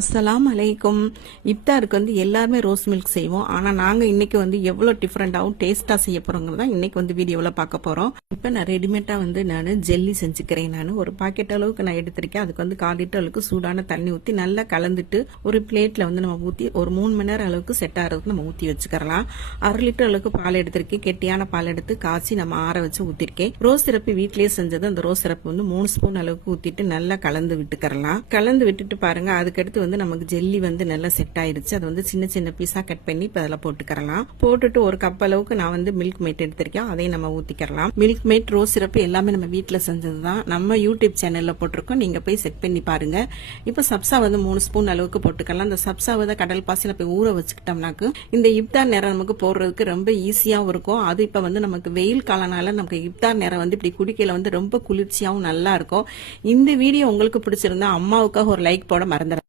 அஸ்ஸலாம் அலைக்கும். இஃப்தாருக்கு எல்லாருமே ரோஸ் மில்க் செய்வோம். ஆனா நாங்க இன்னைக்கு எவ்வளவு டிஃபரெண்டாவும் டேஸ்டா செய்ய போறோங்கிறத இன்னைக்கு வீடியோவில் பார்க்க போறோம். இப்ப நான் ரெடிமேட்டா நான் ஜெல்லி செஞ்சுக்கிறேன். நான் ஒரு பாக்கெட் அளவுக்கு நான் எடுத்திருக்கேன். அதுக்கு 1/4 லிட்டர் அளவுக்கு சூடான தண்ணி ஊற்றி நல்லா கலந்துட்டு ஒரு பிளேட்ல நம்ம ஊற்றி ஒரு 3 மணி நேரம் அளவுக்கு செட் ஆகிறதுக்கு நம்ம ஊற்றி வச்சுக்கலாம். 1/2 லிட்டர் அளவுக்கு பால் எடுத்திருக்கேன். கெட்டியான பால் எடுத்து காய்ச்சி நம்ம ஆற வச்சு ஊத்திருக்கேன். ரோஸ் சிரப்பு வீட்லயே செஞ்சது. அந்த ரோஸ் சிரப்பு 3 ஸ்பூன் அளவுக்கு ஊத்திட்டு நல்லா கலந்து விட்டுக்கலாம். கலந்து விட்டுட்டு பாருங்க, அதுக்கடுத்து நமக்கு ஜெல்லி நல்லா செட் ஆயிருச்சு. அது சின்ன சின்ன பீஸா கட் பண்ணி இப்ப அதில் போட்டுக்கலாம். போட்டுட்டு ஒரு கப் அளவுக்கு நான் மில்க் மேட் எடுத்திருக்கேன். அதையும் நம்ம ஊத்திக்கலாம். மில்க் மேட், ரோஸ் சிரப்பு எல்லாமே நம்ம வீட்டுல செஞ்சதுதான். நம்ம யூடியூப் சேனல்ல போட்டிருக்கோம். நீங்க போய் செக் பண்ணி பாருங்க. இப்ப சப்சா 3 ஸ்பூன் அளவுக்கு போட்டுக்கலாம். அந்த சப்சாவை கடல் பாசில போய் ஊற வச்சுக்கிட்டோம்னாக்கு இந்த இப்தார் நேரம் நமக்கு போடுறதுக்கு ரொம்ப ஈஸியாவும் இருக்கும். அது இப்ப நமக்கு வெயில் காலனால நமக்கு இப்தார் நேரம் இப்படி குடிக்கையில ரொம்ப குளிர்ச்சியாவும் நல்லா இருக்கும். இந்த வீடியோ உங்களுக்கு பிடிச்சிருந்தா அம்மாவுக்காக ஒரு லைக் போட மறந்துடாதீங்க.